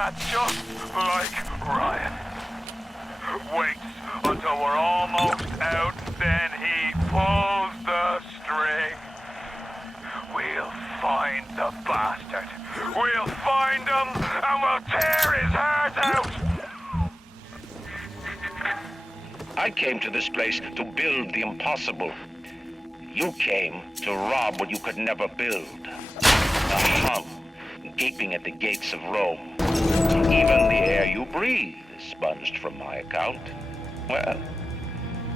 That's just like Ryan. Waits until we're almost out, then he pulls the string. We'll find the bastard. We'll find him, and we'll tear his heart out! I came to this place to build the impossible. You came to rob what you could never build. A hum, gaping at the gates of Rome. Even the air you breathe is sponged from my account. Well,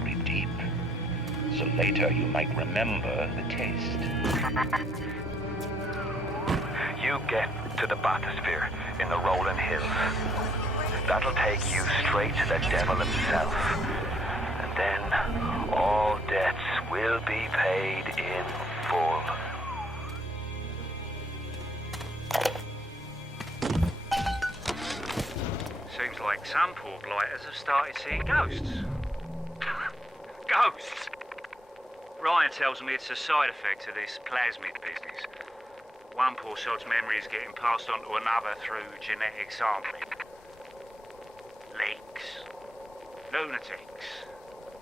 breathe deep, so later you might remember the taste. You get to the bathysphere in the rolling hills. That'll take you straight to the devil himself. And then all debts will be paid in full. Seems like some poor blighters have started seeing ghosts. Ghosts? Ryan tells me it's a side effect of this plasmid business. One poor sod's memory is getting passed on to another through genetic sampling. Leaks, lunatics,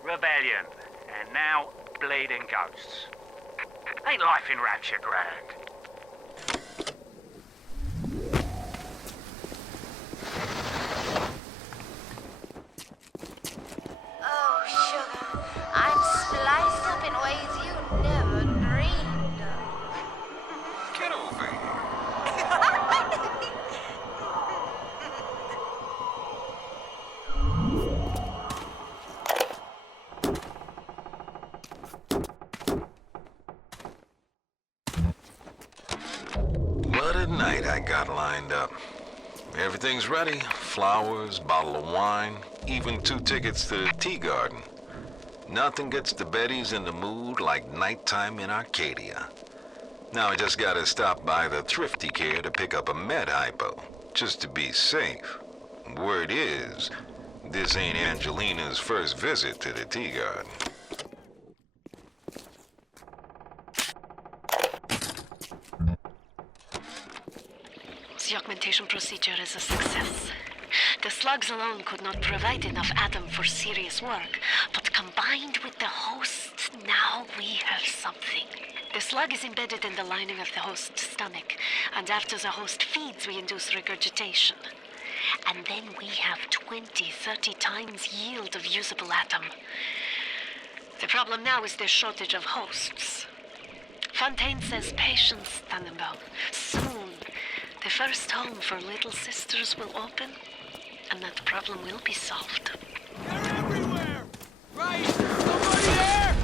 rebellion, and now bleeding ghosts. Ain't life in Rapture grand? Oh, sugar, I'm spliced up in ways you never dreamed of. Get over here. What a night I got lined up. Everything's ready. Flowers, bottle of wine, even 2 tickets to the tea garden. Nothing gets the Bettys in the mood like nighttime in Arcadia. Now I just gotta stop by the Thrifty Care to pick up a med hypo, just to be safe. Word is, this ain't Angelina's first visit to the tea garden. The augmentation procedure is a success. The slugs alone could not provide enough atom for serious work, but combined with the host, now we have something. The slug is embedded in the lining of the host's stomach, and after the host feeds, we induce regurgitation. And then we have 20, 30 times yield of usable atom. The problem now is the shortage of hosts. Fontaine says patience, Tannenbaum. Soon, the first home for little sisters will open, and that problem will be solved. They're everywhere! Right! Somebody there!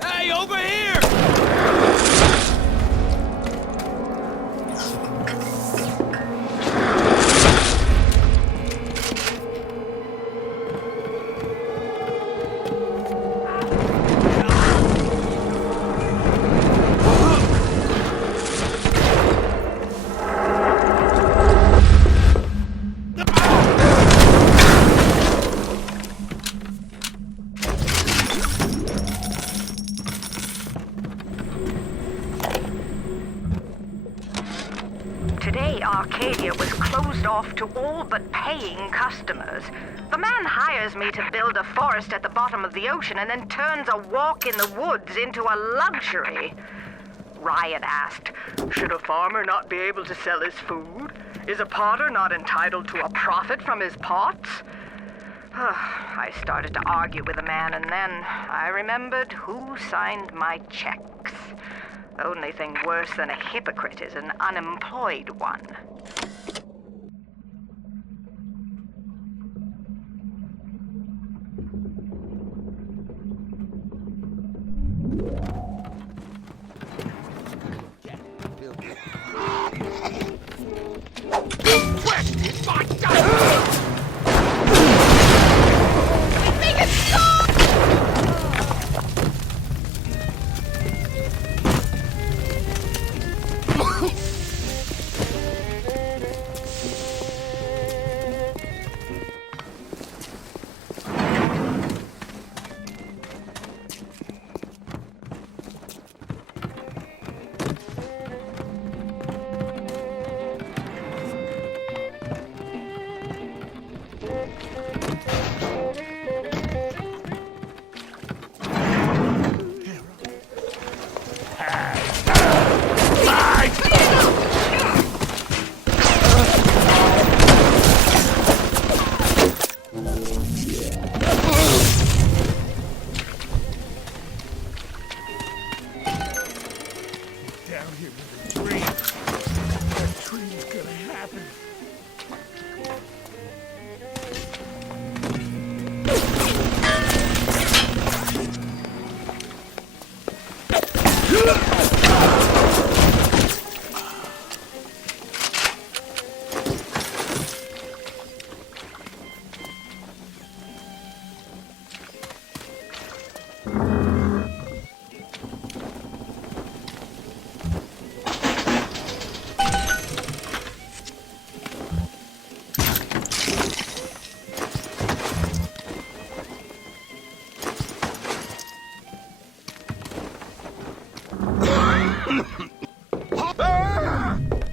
Hey, over here! Today, Arcadia was closed off to all but paying customers. The man hires me to build a forest at the bottom of the ocean and then turns a walk in the woods into a luxury. Ryan asked, should a farmer not be able to sell his food? Is a potter not entitled to a profit from his pots? I started to argue with the man, and then I remembered who signed my checks. The only thing worse than a hypocrite is an unemployed one.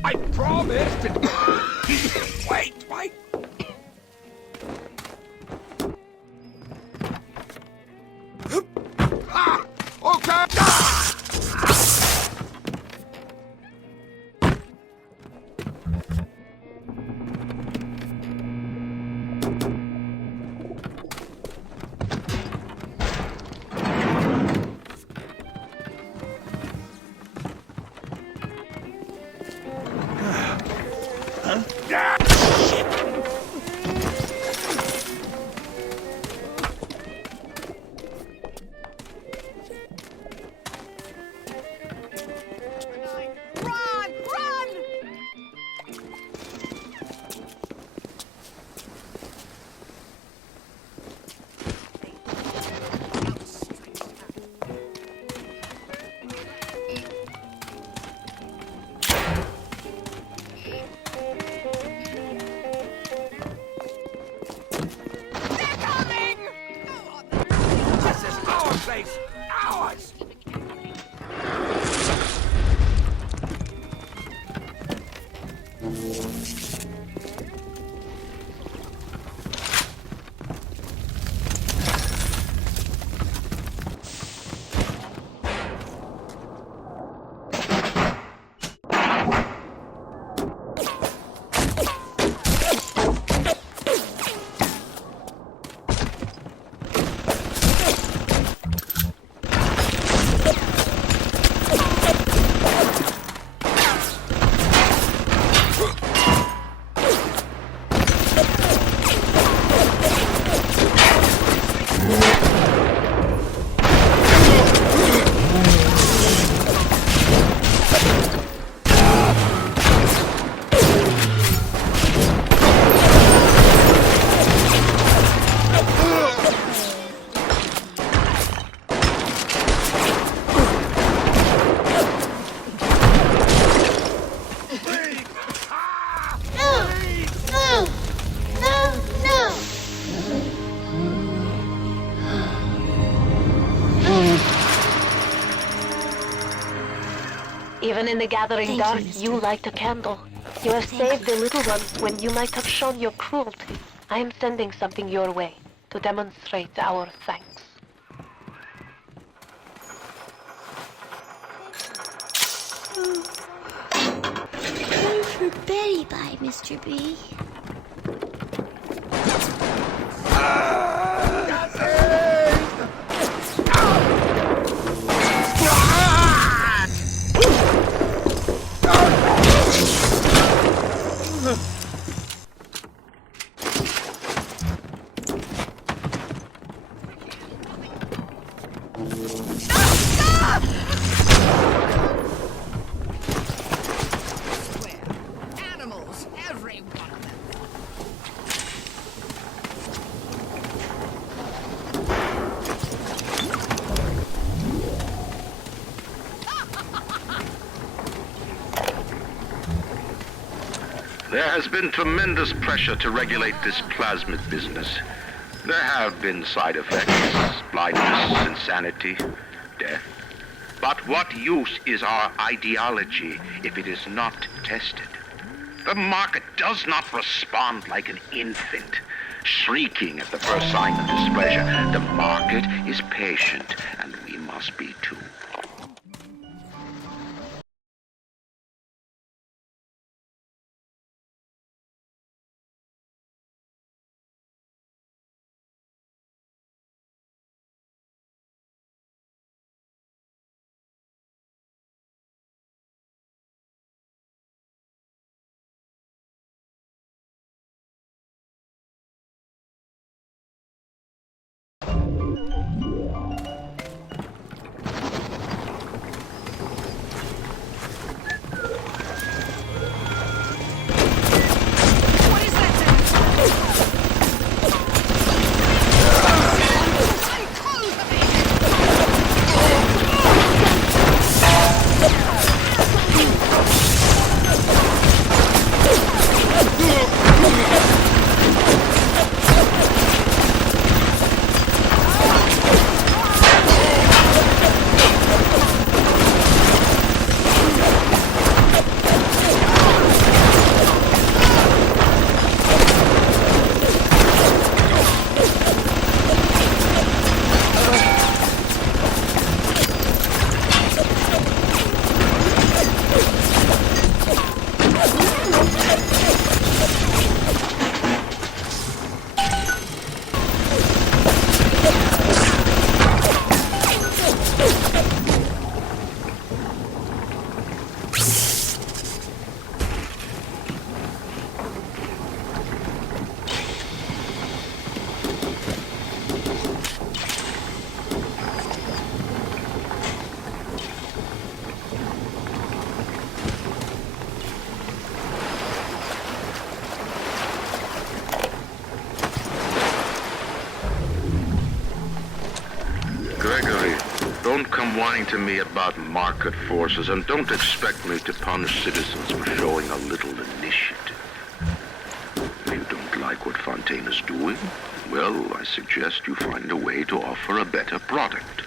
I promised! Wait! Okay! Ours! Even in the gathering dark, you light a candle. You have saved the little ones when you might have shown your cruelty. I am sending something your way to demonstrate our thanks. One for Betty, by Mr. B. Animals, every one of them. There has been tremendous pressure to regulate this plasmid business. There have been side effects, blindness, insanity, death. But what use is our ideology if it is not tested? The market does not respond like an infant, shrieking at the first sign of displeasure. The market is patient, and we must be too. Don't come whining to me about market forces, and don't expect me to punish citizens for showing a little initiative. If you don't like what Fontaine is doing, well, I suggest you find a way to offer a better product.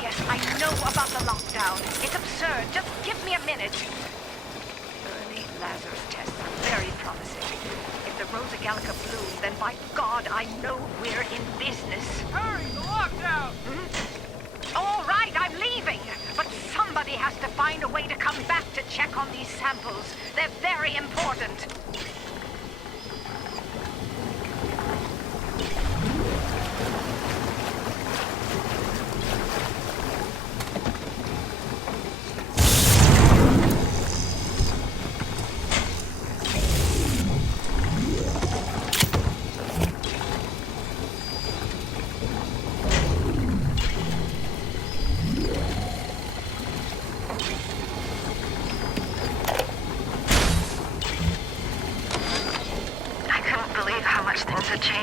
Yes, I know about the lockdown. It's absurd. Just give me a minute. Early Lazarus tests are very promising. If the Rosa Gallica bloom, then by God, I know we're in business. Hurry, the lockdown! All right, I'm leaving. But somebody has to find a way to come back to check on these samples. They're very important.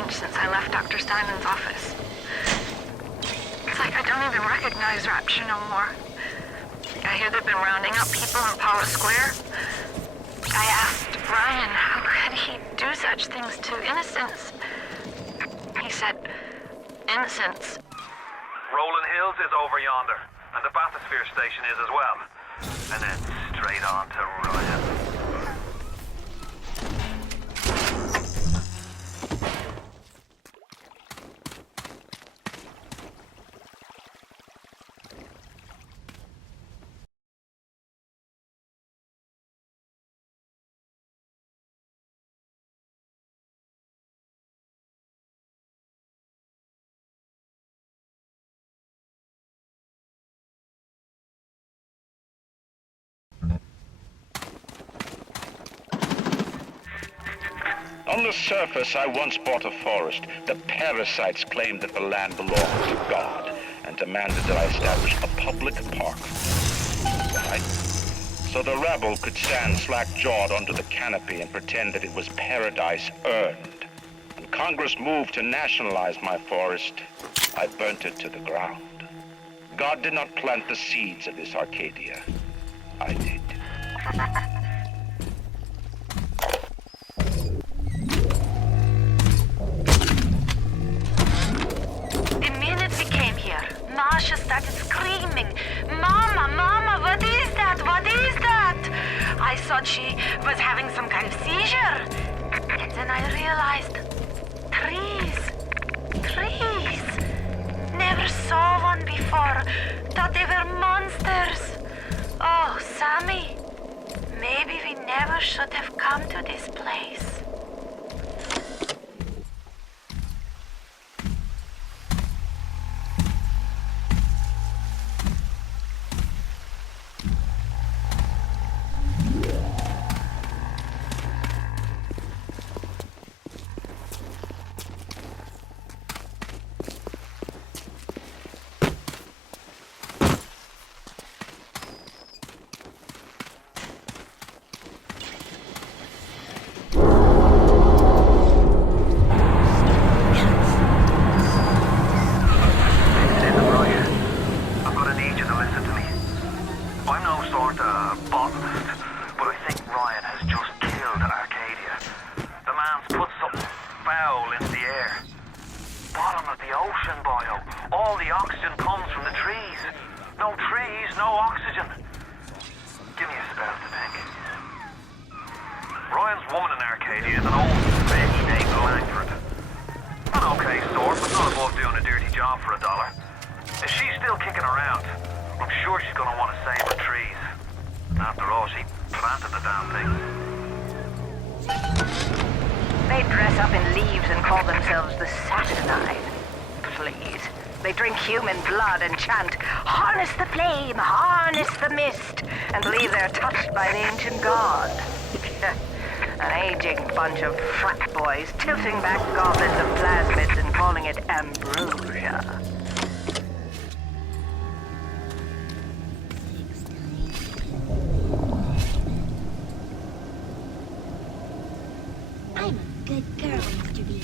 Since I left Dr. Steinman's office. It's like I don't even recognize Rapture no more. I hear they've been rounding up people in Paula Square. I asked Ryan how could he do such things to innocents. He said, innocents. Rolling Hills is over yonder, and the bathysphere station is as well. And then straight on to Ryan. On the surface, I once bought a forest. The parasites claimed that the land belonged to God and demanded that I establish a public park. So the rabble could stand slack-jawed under the canopy and pretend that it was paradise earned. When Congress moved to nationalize my forest, I burnt it to the ground. God did not plant the seeds of this Arcadia. I did. The minute we came here, Masha started screaming, "Mama, Mama, what is that? What is that?" I thought she was having some kind of seizure. And then I realized, trees. Never saw one before. Thought they were monsters. Oh, Sammy, maybe we never should have come to this place. Bunch of frat boys tilting back goblets of plasmids and calling it ambrosia. I'm a good girl, Mr. B.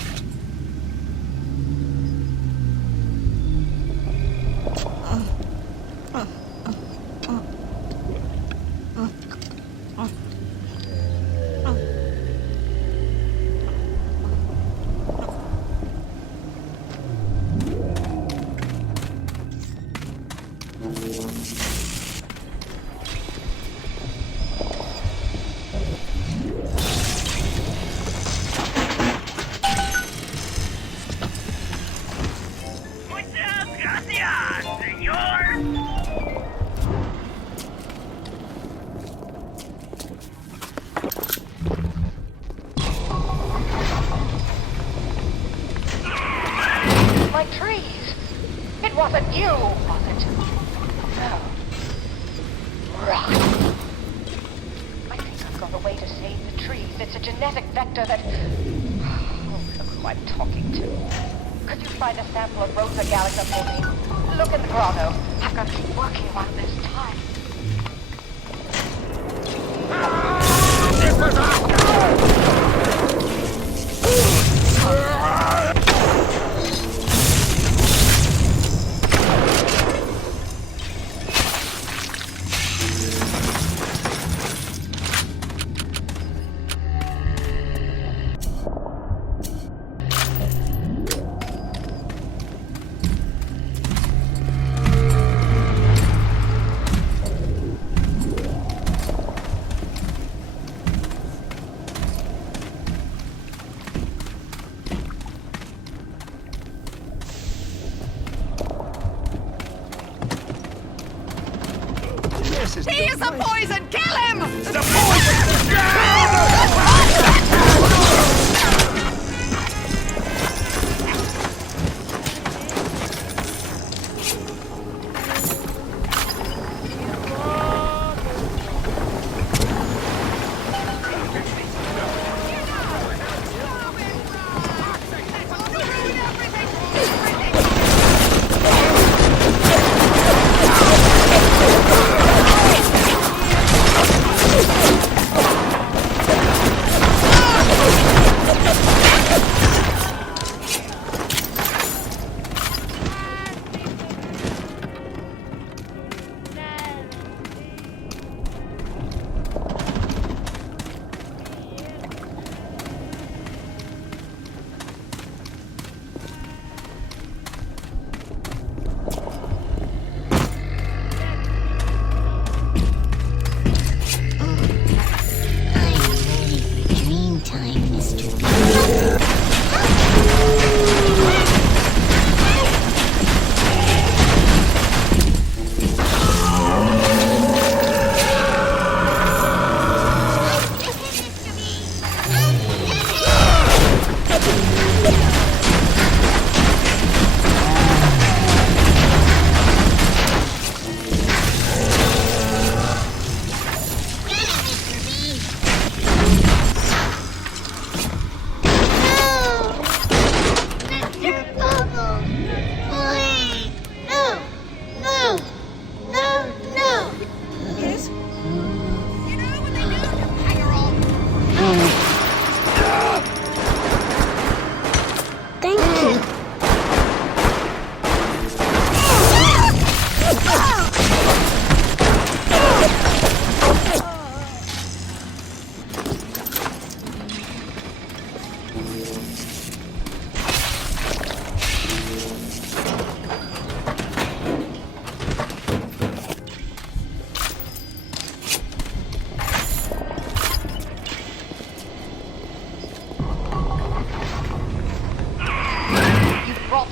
He is a poison! Kill him! The poison!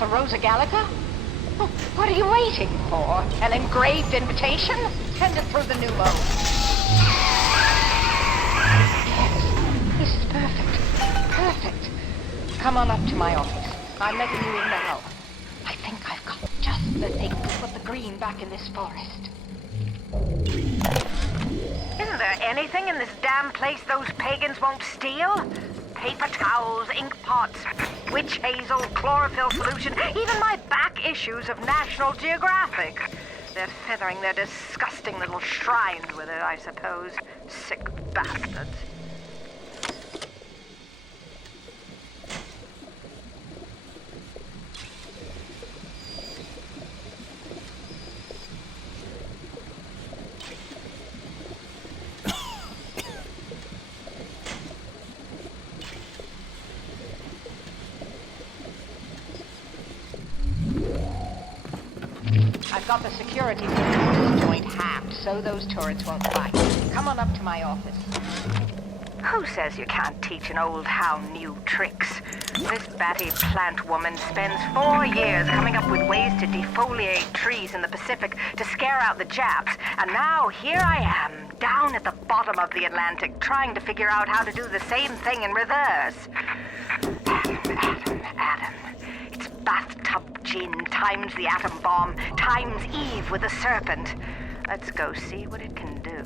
for Rosa Gallica? What are you waiting for? An engraved invitation? Send it through the new mode. Yes, this is perfect. Perfect. Come on up to my office. I'm letting you in now. I think I've got just the thing to put the green back in this forest. Isn't there anything in this damn place those pagans won't steal? Paper towels, ink pots, witch hazel, chlorophyll solution, even my back issues of National Geographic. They're feathering their disgusting little shrines with it, I suppose. Sick bastards. I've got the security for this joint hacked, so those turrets won't fight. Come on up to my office. Who says you can't teach an old hound new tricks? This batty plant woman spends 4 years coming up with ways to defoliate trees in the Pacific to scare out the Japs, and now here I am, down at the bottom of the Atlantic, trying to figure out how to do the same thing in reverse. Adam. It's bathtub gin times the atom bomb times Eve with a serpent. Let's go see what it can do.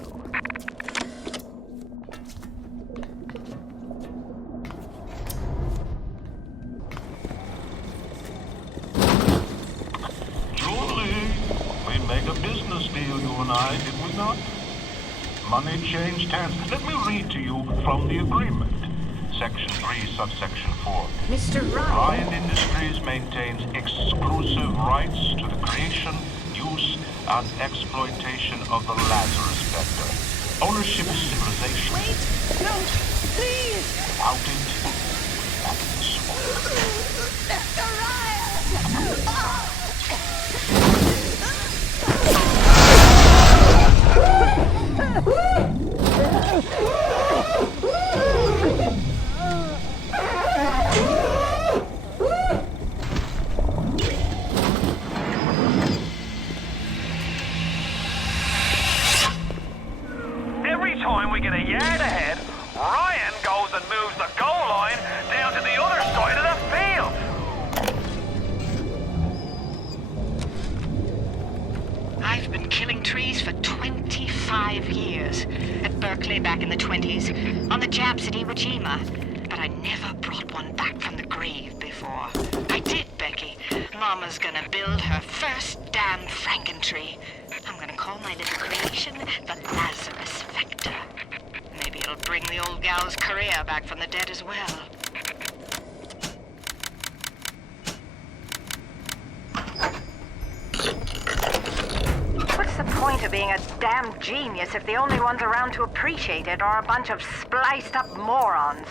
Julie, we made a business deal, you and I, did we not? Money changed hands. Let me read to you from the agreement. Section 3, subsection 4. Mr. Ryan Industries maintains exclusive rights to the creation, use, and exploitation of the Lazarus Vector. Ownership is civilization. Wait! No! Please! Without it, nothing's Mr. Ryan! Every time we get a yard ahead, Ryan goes and moves the goal line down to the other side of the field. I've been killing trees for 25 years. At Berkeley back in the 20s, on the Japs at Iwo Jima. But I never brought one back from the grave before. I did, Becky. Mama's gonna build her first damn Frankentree. I'm gonna call my little creation the Lazarus Vector. Maybe it'll bring the old gal's career back from the dead as well. What's the point of being a damn genius if the only ones around to appreciate it are a bunch of spliced up morons?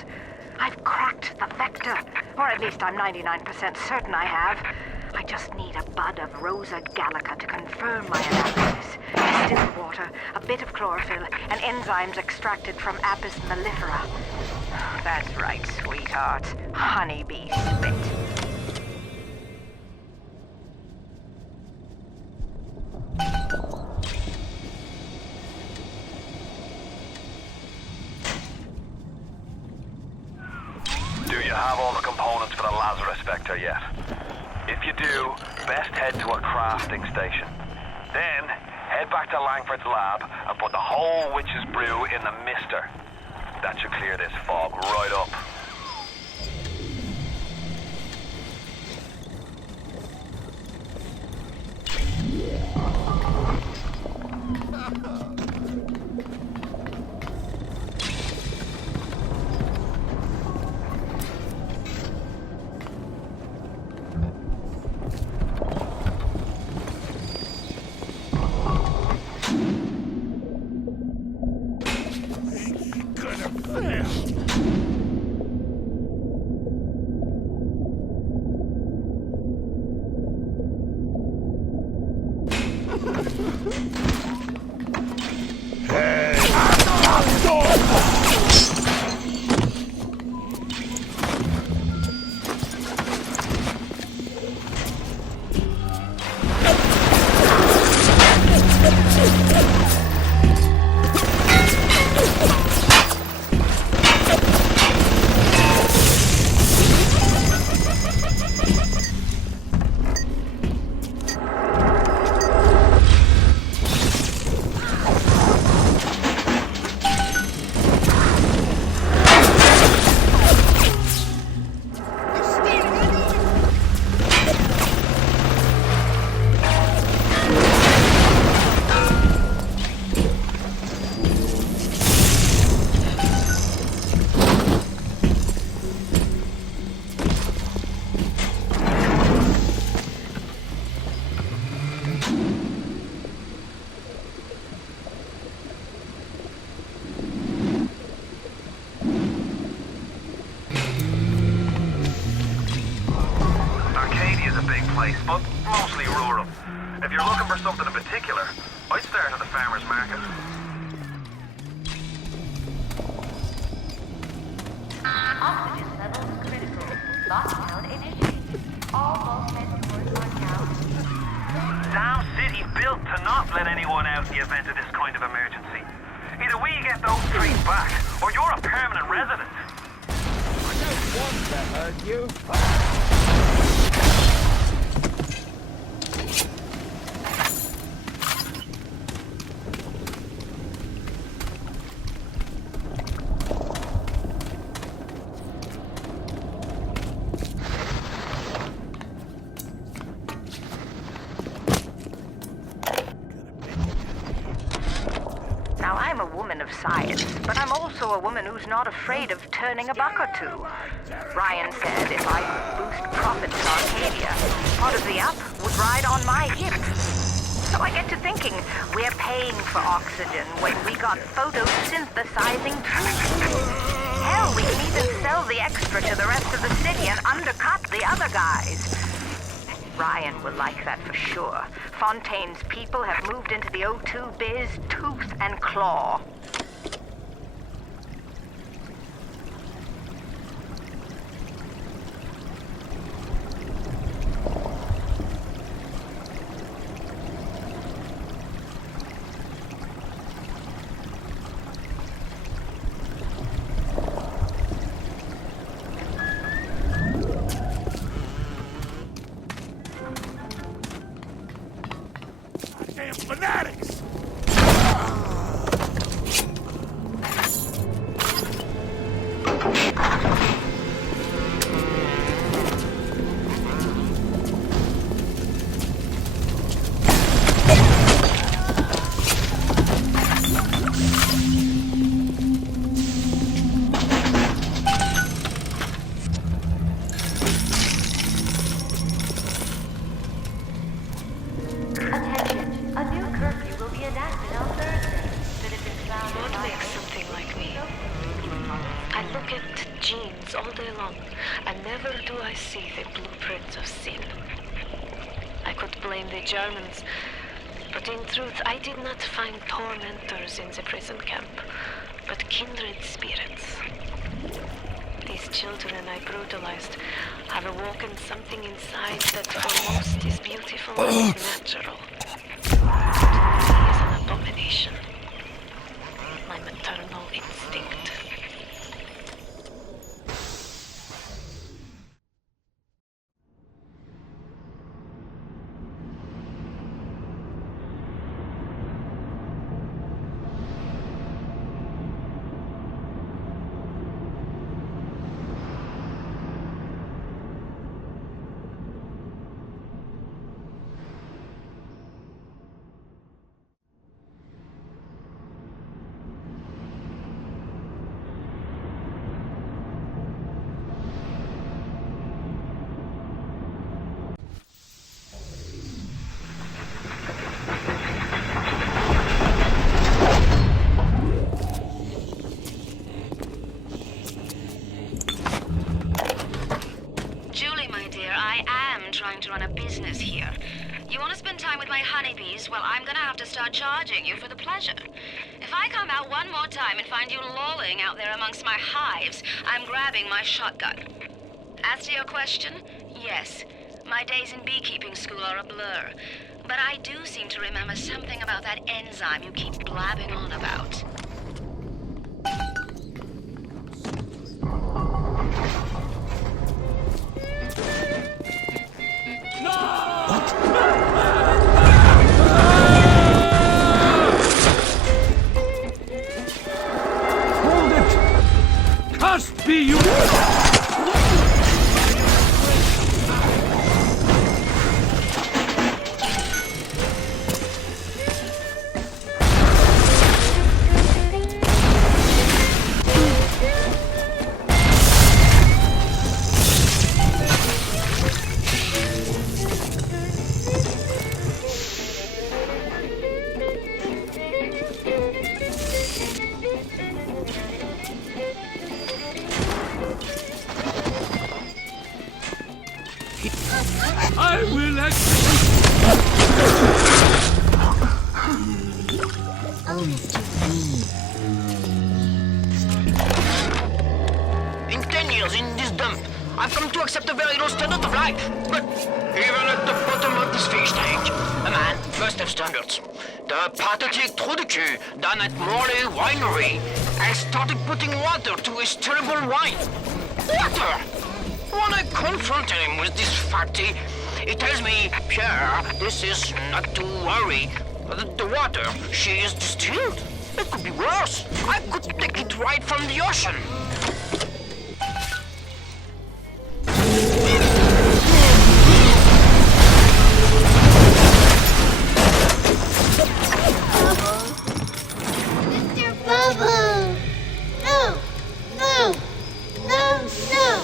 I've cracked the vector, or at least I'm 99% certain I have. I just need a bud of Rosa Gallica to confirm my analysis. Distilled water, a bit of chlorophyll, and enzymes extracted from Apis mellifera. That's right, sweetheart. Honeybee spit. Do you have all the components for the Lazarus Vector yet? If you do, best head to a crafting station. Then, head back to Langford's lab and put the whole witch's brew in the mister. That should clear this fog right up. place, but mostly rural. If you're looking for something in particular, I'd start at the farmer's market. Oxygen levels critical. Lockdown initiated. All bulkhead doors are now closed. Damn city built to not let anyone out in the event of this kind of emergency. Either we get those trees back, or you're a permanent resident. I don't want to hurt you. Now, I'm a woman of science, but I'm also a woman who's not afraid of turning a buck or two. Ryan said if I could boost profits in Arcadia, part of the up would ride on my hip. So I get to thinking, we're paying for oxygen when we got photosynthesizing too. Hell, we can even sell the extra to the rest of the city and undercut the other guys. Ryan will like that for sure. Fontaine's people have moved into the O2 biz tooth and claw. Damn fanatics! Attention, a new curfew will be enacted on Thursday. Citizens found What makes something like me? I look at genes all day long, and never do I see the blueprint of sin. I could blame the Germans, but in truth I did not find tormentors in the prison camp, but kindred spirits. These children I brutalized have awoken something inside that for most is beautiful and natural. But to me is an abomination. My maternal instinct. Trying to run a business here. You want to spend time with my honeybees? Well, I'm gonna have to start charging you for the pleasure. If I come out one more time and find you lolling out there amongst my hives, I'm grabbing my shotgun. As to your question, yes, my days in beekeeping school are a blur. But I do seem to remember something about that enzyme you keep blabbing on about. Hold it! Cast be you! I will execute. Oh, Mr. B. In 10 years in this dump, I've come to accept a very low standard of life. But even at the bottom of this fish tank, a man must have standards. The pathetic trou de cul done at Morley Winery has started putting water to his terrible wine. Water! When I confronted him with this fatty, he tells me, Pierre, this is not to worry. The water, she is distilled. It could be worse. I could take it right from the ocean. Mr. Bubble! No! No! No! No!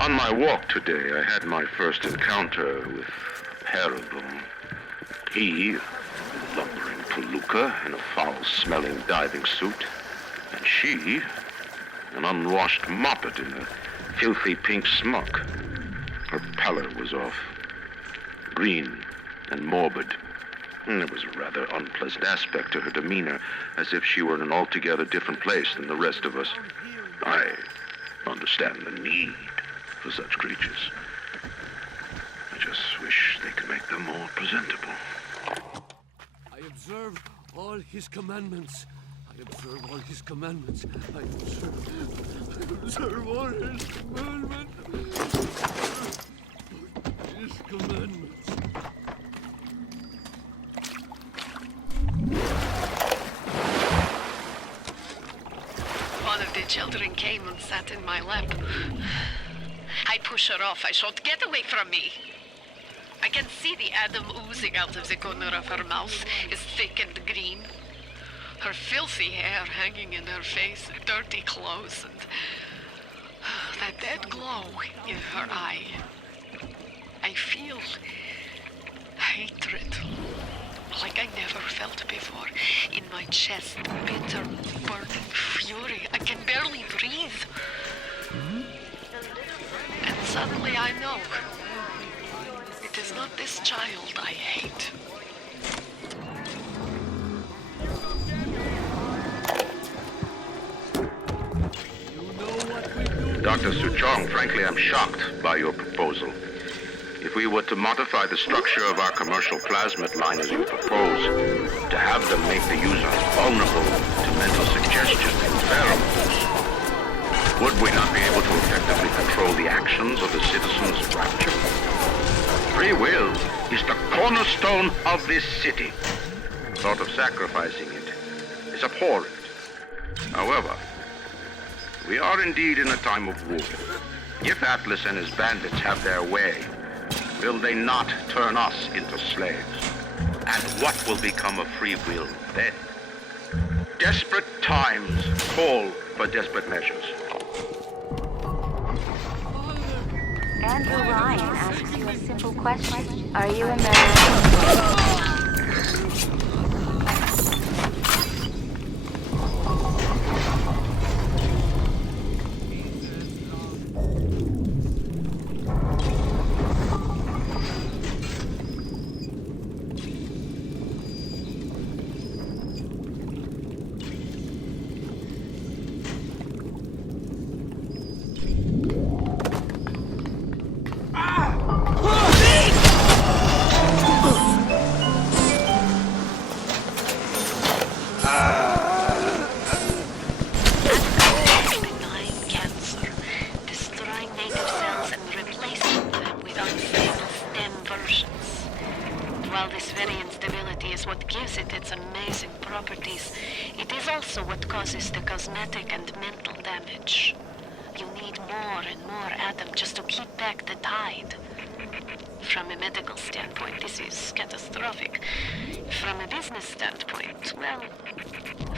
On my walk today, I had my first encounter with a pair of them. He, a lumbering palooka in a foul-smelling diving suit, and she, an unwashed moppet in a filthy pink smock. Her pallor was off, green and morbid. And there was a rather unpleasant aspect to her demeanor, as if she were in an altogether different place than the rest of us. I understand the need for such creatures. I just wish they could make them more presentable. I observe all his commandments. I observe all his commandments. I observe all his commandments. His commandments. One of the children came and sat in my lap. I push her off. I shout, "Get away from me!" I can see the Adam oozing out of the corner of her mouth, is thick and green. Her filthy hair hanging in her face, dirty clothes, and that dead glow in her eye. I feel hatred, like I never felt before, in my chest, bitter, burning fury. I can barely breathe. And suddenly I know, it is not this child I hate. Dr. Suchong, frankly, I'm shocked by your proposal. If we were to modify the structure of our commercial plasmid line as you propose, to have them make the users vulnerable to mental suggestion and pheromones, would we not be able to effectively control the actions of the citizens' rapture? Free will is the cornerstone of this city. The thought of sacrificing it is abhorrent. However, we are indeed in a time of war. If Atlas and his bandits have their way, will they not turn us into slaves? And what will become of free will then? Desperate times call for desperate measures. Andrew Ryan asks you a simple question. Are you a man? proportions. While this very instability is what gives it its amazing properties, it is also what causes the cosmetic and mental damage. You need more and more Adam just to keep back the tide. From a medical standpoint, this is catastrophic. From a business standpoint, well,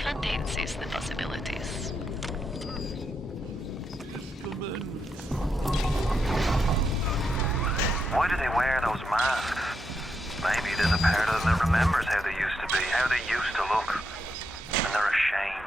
Fontaine sees the possibilities. Why do they wear those masks? Maybe there's a part of them that remembers how they used to be, how they used to look. And they're ashamed.